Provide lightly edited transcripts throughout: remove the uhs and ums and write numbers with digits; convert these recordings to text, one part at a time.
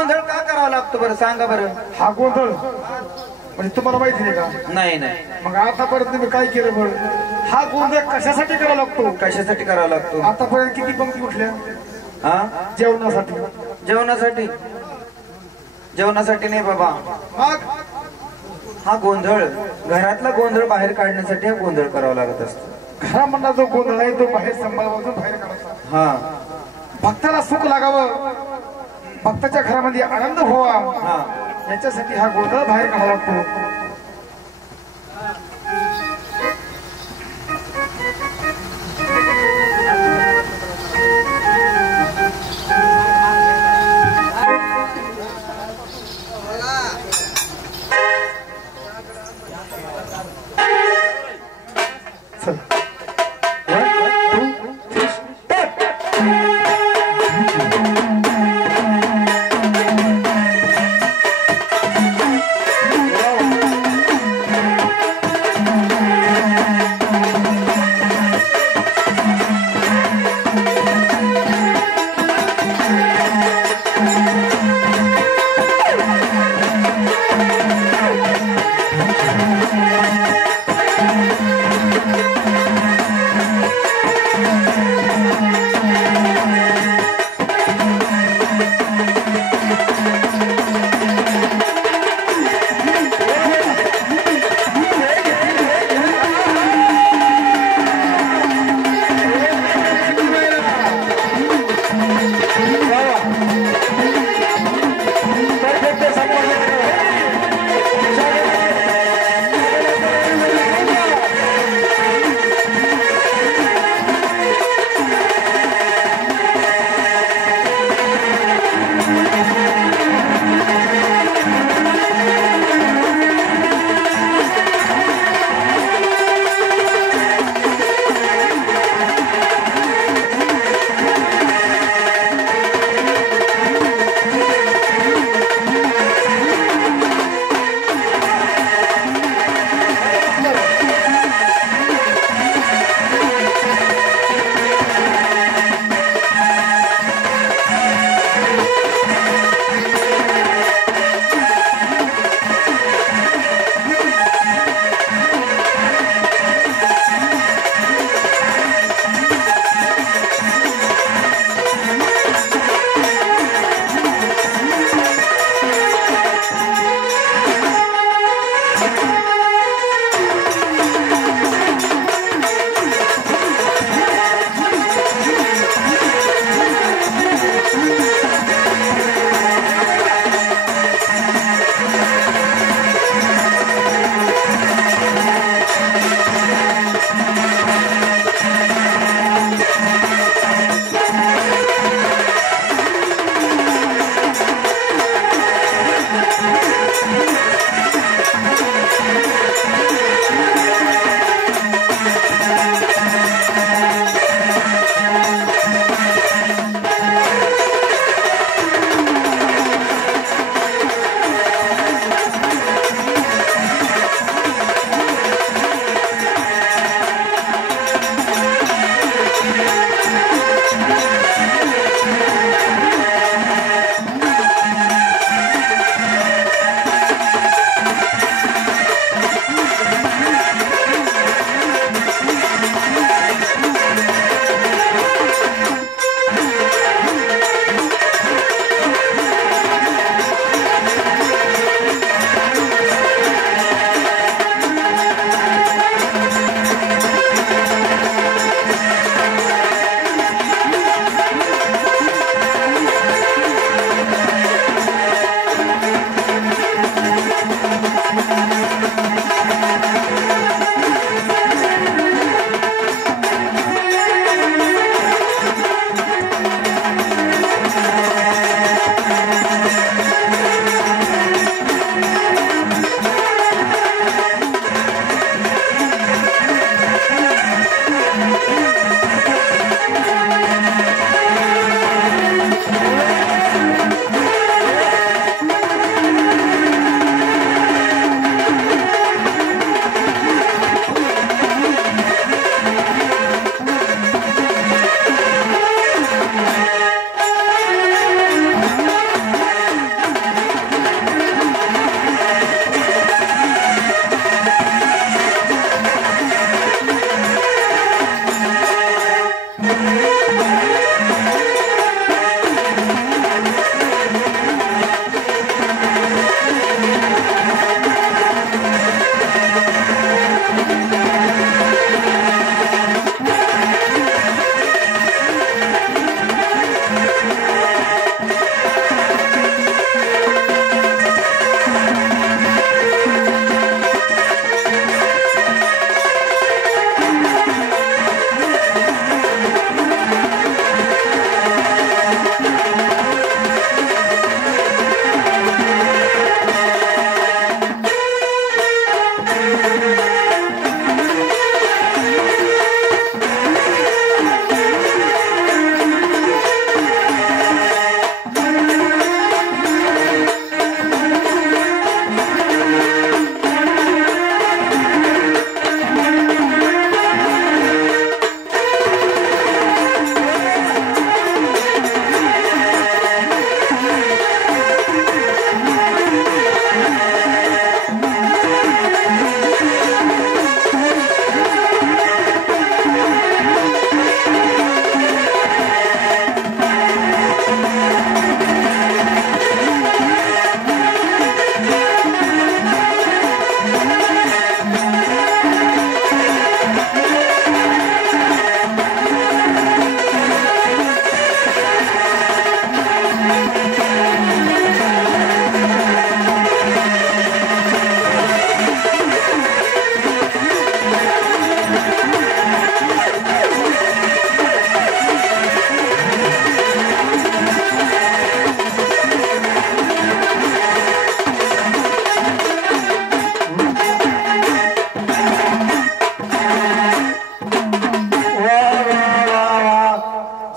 गोंधळ का करावा लागतो बरं सांगा बरं. हा गोंधळ म्हणजे तुम्हाला माहिती आहे का? नाही नाही. मग आतापर्यंत मी काय केलं बरं? हा गोंधळ कशासाठी करावा लागतो? कशासाठी करावा लागतो? आतापर्यंत किती पंक्ती उठल्या? हा जेवणासाठी. जेवणासाठी? जेवणासाठी नाही बाबा. मग हा गोंधळ घरातला गोंधळ बाहेर काढण्यासाठी हा गोंधळ करावा लागत असतो. घरामधला जो गोंधळ आहे तो बाहेर सांभाळावा, बाहेर काढायचा. हा भक्ताला सुख लागावं, भक्ताच्या घरामध्ये आनंद व्हावा, हा याच्यासाठी हा गोंधळ बाहेर काढावा लागतो.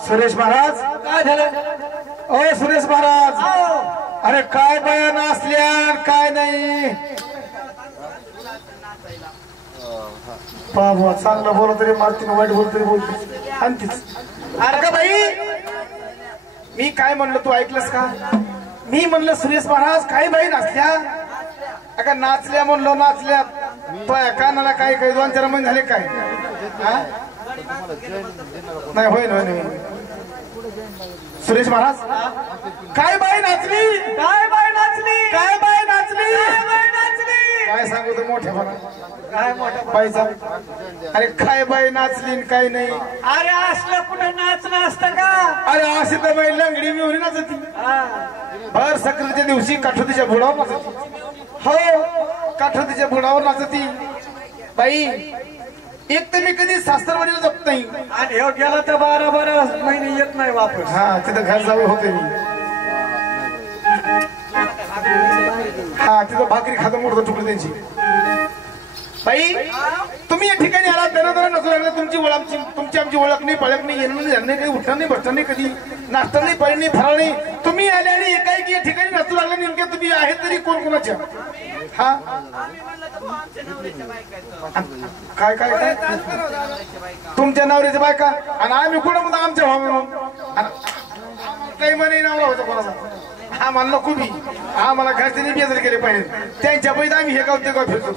सुरेश महाराज काय झालं? ओ सुरेश महाराज, अरे काय बयान असल्या काय नाही. बाबा चांगलं बोला तरी मारतीन, वाईट बोल तरी बोलते आणतीच. अरे का बाई, मी काय म्हणलं तू ऐकलंस का? मी म्हणलं सुरेश महाराज काही बाई नाचल्या. अगं नाचल्या म्हणलो, नाचल्या कानाला काय काही 2-4 महिने झाले काय? नाही होय होय. सुरेश महाराज काय बाई नाचली, काय बाय नाचली, काय बाई नाचली, काय बाय नाचली. काय सांगू तो मोठ्या म्हणा काय मोठा बाईचा. अरे काय बाई नाचली काय नाही. अरे असलं कुठं नाचणं असतं का? अरे अशी तर बाई लंगडी मिळून नाचती. भर सक्रीच्या दिवशी काठोतीच्या बुडावर नाचती. हो काठोतीच्या बुडावर नाचती बाई. एक तर मी कधी सासरवाडीला जात नाही, आणि हे गेला तर 12 महिने येत नाही वापस. हा तिथं घर जावं होते मी. हा तिथं भाकरी खातं मोडतो तुकडे त्यांची. बाई तुम्ही या ठिकाणी आला दर नसू लागला. तुमची आमची ओळख नाही, पळख नाही, येणं नाही, नाही, काही उठणं नाही, बसणं नाही, कधी नाश्ता नाही, पाणी नाही, फराळ नाही. तुम्ही आले आणि एकाएकी या ठिकाणी नसू लागला. नेमके तुम्ही आहेत तरी कोण कोणाच्या? हा काय काय काय तुमच्या नवऱ्याच्या बायका आणि आम्ही कुठं म्हणतो आमच्या भाऊ म्हणून. काही म्हणे नाव होतं कोणाचा. हा मला नको बी. आम्हाला घरच्यांनी बेजार केले पाहिजे. त्यांच्या पैसे आम्ही हे गाव ते गाव फिरतो.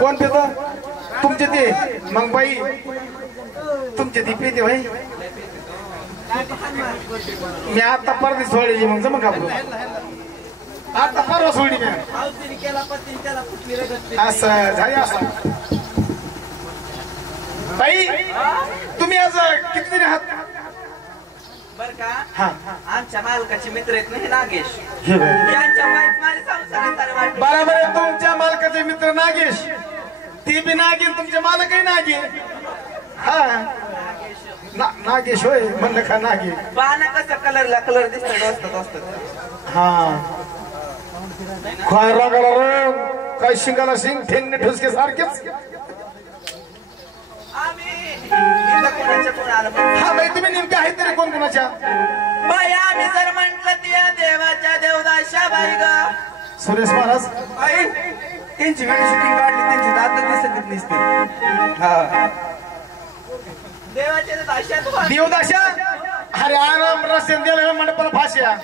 कोण पितो? तुमचे ते. मग बाई तुमचे ती पिते भाई. मी आता परदेश सोडली मग जमग आपण आता परवा सोडली मी. असं झाले असं. बाई तुम्ही आज किती तरी आहात? बर का? हा आमच्या मालकाचे मित्र आहेत ना हे नागेश. हे बाई. त्यांच्या वाईफ माझे संसार वाटत. बरोबर आहे. तुमच्या मालकाचे मित्र नागेश, ती बी नागिन, तुमचे मालकही नागिन. हा नागेश होय म्हणलं का नागिन. पाना कसा कलरला कलर दिसतात. हा काय रागाला रंग, काय शिंगाला शिंग, ठेंगणे ठुसके सारखेच. आम्ही इथं कोणाच्या कोण आलं पण. हा बाई तुम्ही नेमके आहेत तरी कोण कोणाच्या? बाई आम्ही जर म्हंटल त्या देवाच्या देवदाशा बाई ग. सुरेश महाराज आई त्यांची व्हिडिओ शूटिंग काढली, त्यांची दात दिसत नसते. हा देवाच्या देवदाशा. देवदाशा. अरे आराम रस्त्याने दिला मंडपाला फाश्या.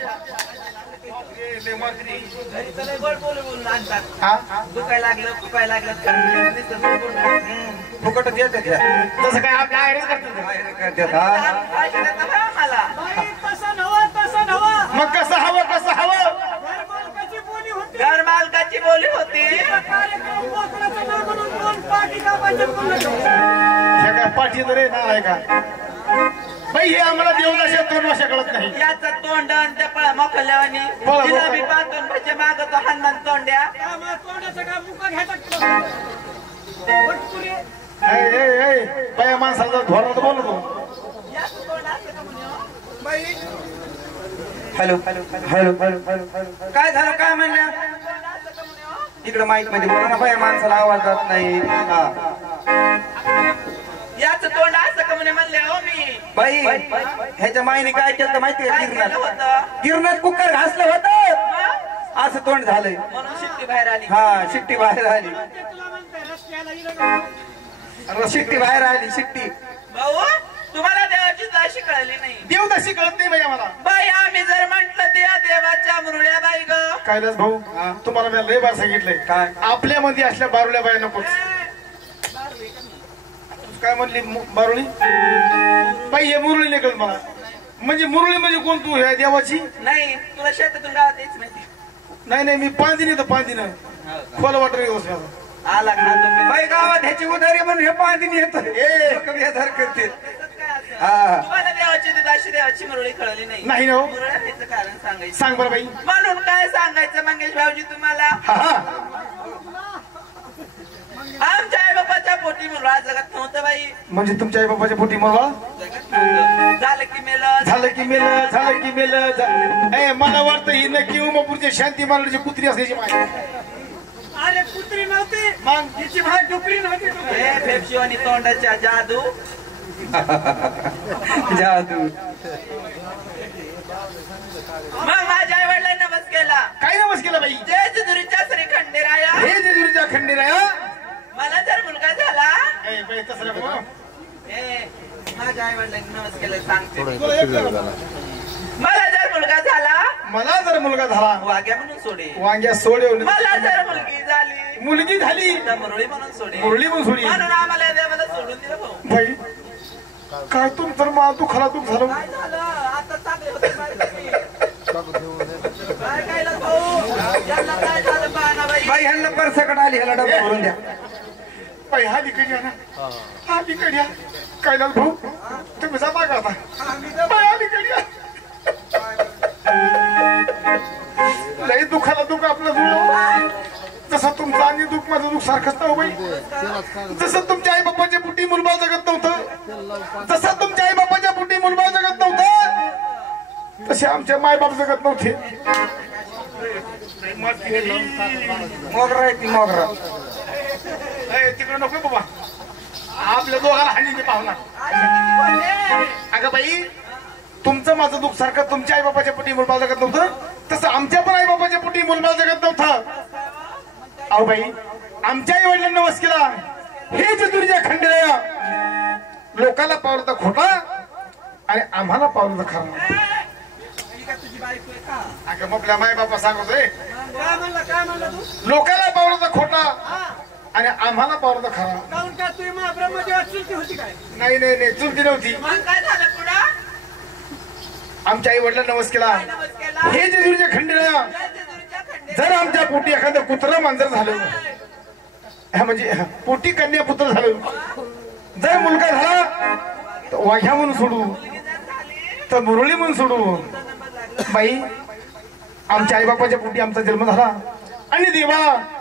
लय मारती. घरी तर लय गोड बोलून आणतात. हा दुखायला लागलं फुकायला लागलं नुसतं सोडून. फुकटच येतात ह्या. तसं काय आपल्या आयरच करतात. बाहेर करतात, हा. पाहिजे तर बघा मला. मग कसं हवं कसं हवं. घर मालकाची बोली होती. हे काय पाठी तर येणार आहे का बाई. हे आम्हाला देवदाशी 2 वर्ष कळत नाही. याचं तोंड आणि त्या पळा मोकल्यावानी पळा, तिला मोकल्या. मी पाहतून म्हणजे मागतो हनुमान तोंड्या. बाया माणसाला धोरणात बोलतो. याचं तोंड असं का म्हणे हो? बाई हॅलो हॅलो हॅलो हॅलो. काय झालं, काय म्हणल्या? इकडे माईक मध्ये बोला ना, बाया माणसाला आवाज जात नाही. हा याचं तोंड असं का म्हणे म्हणले हो मी. बाई, ह्याच्या माईने काय केलं माहितीये? काय केलं गिरणात होतं? गिरणात कुकर घासलं होतं, मग? असं तोंड झालंय. म्हणून शिट्टी बाहेर आली. हा, शिट्टी बाहेर आली. शिट्टी बाहेर आली, शिट्टी. भाऊ तुम्हाला देवाची दाशी कळली नाही. देवदाशी कळत नाही बाई आम्हाला. बाई आम्ही जर म्हंटल त्या देवाच्या मुरळ्या बाई ग. कैलास भाऊ तुम्हाला मी लय बार सांगितलंय काय? आपल्या मध्ये असल्या बारुल्या बाया नकोच. काय म्हणली बारुळी बाई? हे मुरळी नाही कळत मला. म्हणजे मुरळी म्हणजे कोण तू ह्या देवाची? नाही तुला शेतातून गावात यायच माहिती. नाही नाही मी पांदिन येतो पांदिन खोल वाटर येतो. आला का तुम्ही? बाई, गावात ह्याची उधारी म्हणून हे पाणी येत बेधार करते. हा. तुम्हाला देवाची दाशी देवाची मुरळी कळली नाही. नाही ना हो. मुरळ्या ह्याचं कारण सांगायचं. सांग बरं बाई. म्हणून काय सांगायचं मंगेश भाऊजी तुम्हाला? हा हा आमच्या आई बापाच्या पोटी मुरळा जगत नव्हतं बाई. म्हणजे तुमच्या आई बाबाच्या पोटी मरवा जगत नव्हतं. झालं की मेलं. झालं की मेलं झालं की मेलं. ए मला वाटतं ही नक्की उमापूरच्या शांती मारण्याची कुत्री असल्याची माहिती. अरे कुत्री नव्हती, मग हिची भाग डुकरी नव्हती. हे फेफशी आणि तोंडाच्या जादू. जादू. मग माझ्या आई वडिलांना बस केला. काय नमस केलं बाई? जय जेजुरीच्या श्री खंडेराया. हे जेजुरीच्या खंडेराया. मला जर मुलगा झाला. ए बाई तसं नको हो. हे माझ्या आई वडिलांनी नमस केलं सांगते. तुला एक झालं. मला जर मुलगा झाला. मला जर मुलगा झाला वाग्या म्हणून सोडे. वांग्या सोडवलं. मला जर मुलगी झाली. मुलगी झाली तर मुरळी म्हणून सोडे. मुरळी पण सोडी. म्हणून आम्हाला या देवाला सोडून दिलं भाऊ. बाई काय तुम तर मा तू खरा दुःख झालं. काय झालं आता चांगले होते काय काय भाऊ यांना काय झालं पाहना बाई. बाई, ह्यांना परसकट आली, ह्याला डबा भरून द्या. बाई हा लिकडे ना हा लिकडे कैलास भाऊ तुम्ही जा मागा आता. बाई हा लिकडे लई दुःखाला दुःख आपलं जुळलं. जसं तुमचं आणि दुःख माझं दुःख सारखंच नव्ह बाई. जसं तुमच्या आई बाप्पाच्या पुटी मुलबाळ जगत नव्हतं, जसं तुमच्या आई बाप्पाच्या पुटी मुलबाळ जगत नव्हतं, तसे आमचे मायबाप जगत नव्हते. मोगरा आहे ती, मोगरा. तिकडे नको बाबा, आपल्या दोघांना हानी पाहुणा. अगं बाई तुमचं माझं दुःख सारखं तुमच्या आई बापाच्या पुटी मुलबाळ जगत नव्हतं, तसं आमच्या पण आई बापाच्या पुटी मुलबाळ जगत नव्हतं. अहो बाई आमच्या आई वडिलांना वस केला. हे जेजुरीच्या खंडेराया लोकाला पावलं खोटा आणि आम्हाला पावलं खरा. अगं मग आपल्या माय बापा सांगतोय काय म्हणला तू? लोकाला पावलं खोटा आणि आम्हाला पावलं खरा. काऊन का तू ब्रह्मदेवा चुलती होती काय? नाही नाही नाही चुलती नव्हती. मग काय झालं पुढं? आमच्या आई वडिलांना नमस केला. नमस केला. हे जेजुरीच्या खंडेराया जय जेजुरीच्या खंडे. जर आमच्या पोटी एखादं कुत्र मांजर झालं, म्हणजे पोटी कन्या पुत्र झालं, जर मुलगा झाला तर वाघ्या म्हणून सोडू, तर मुरळी म्हणून सोडू. बाई आमच्या आई बापाच्या पोटी आमचा जन्म झाला आणि देवा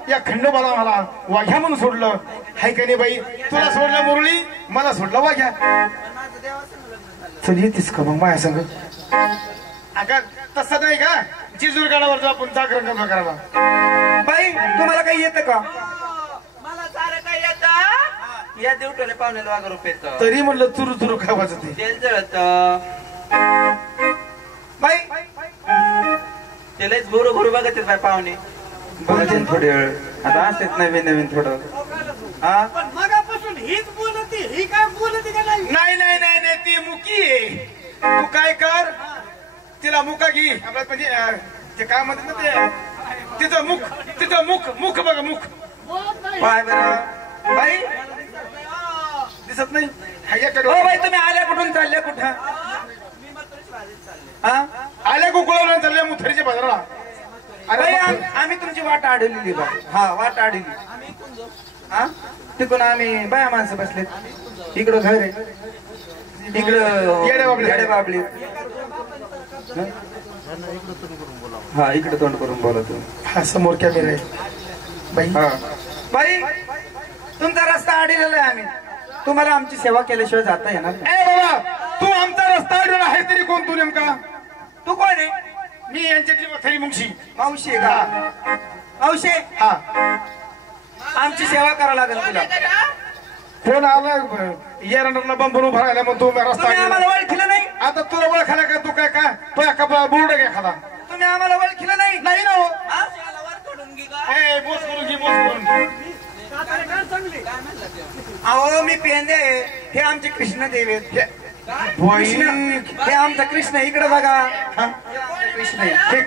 या खंडोबाला मला वाघ्या म्हणून सोडलं. हाय का नाही बाई? तुला सोडलं मुरळी, मला सोडलं वाघ्या. चल येतीस का मग माया संग? अगं तसं नाही का, जेजूर गडावर जाऊ आपण जागरण करायला. बाई तुम्हाला काही येतं का? मला सारं काय येतं. या देवटोले पाहुण्याला वागा रुपये येतं. तरी म्हणलं चुरू चुरू काय वाजत नाही. तेल जळत. बाई त्यालाच भरू भरू बघत आहेत बाई पाहुणे. बोलते ना थोडी वेळ, आता असतेच नवीन नवीन थोडं. हा पण मगापासून हीच बोलती, ही काय बोलती का नाही? नाही नाही नाही नाही ती मुकी आहे. तू काय कर, तिला मुका घे. आपल्यात म्हणजे ते काय म्हणतात ना ते तिचं मुख बघा मुख पाय बरं बाई दिसत नाही हो बाई तुम्ही आल्या कुठून चालल्या कुठं हा आल्या गोकुळाला चालल्या मुथरीच्या बाजाराला बाई आम्ही तुमची वाट अडवलेली बा हा वाट अडवली हा तिकडून आम्ही बाया माणसं बसलेत इकडं घर आहे इकडं येडे बाबली हा इकडे तोंड करून बोला तुम्ही हा समोर कॅमेरा आहे बाई हा बाई तुमचा रस्ता अडलेला आहे आम्ही तुम्हाला आमची सेवा केल्याशिवाय जाता येणार नाही. ए बाबा तू आमचा रस्ता अडवला आहे तरी कोण तू नेमका तू कोण आहे मी यांच्यातली मथरी मुंशी मावशी आहे का मावशी हा आमची सेवा करावं लागेल तुला कोण आला येरंडरला बंबून उभा राहिला मग तू रस्ता तुम्ही आम्हाला अडवला. ओळखलं नाही आता तुला ओळखायला का तू काय का बोर्ड काय खाला तुम्ही आम्हाला ओळखलं नाही नाही ना हो. कडून घे का ए बोस करून घे बोस करून अहो मी पेंदे आहे. हे आमचे कृष्णदेव आहेत बाई, कृष्ण हे आमचा कृष्ण इकडे बघा हा? कृष्ण आहे. हे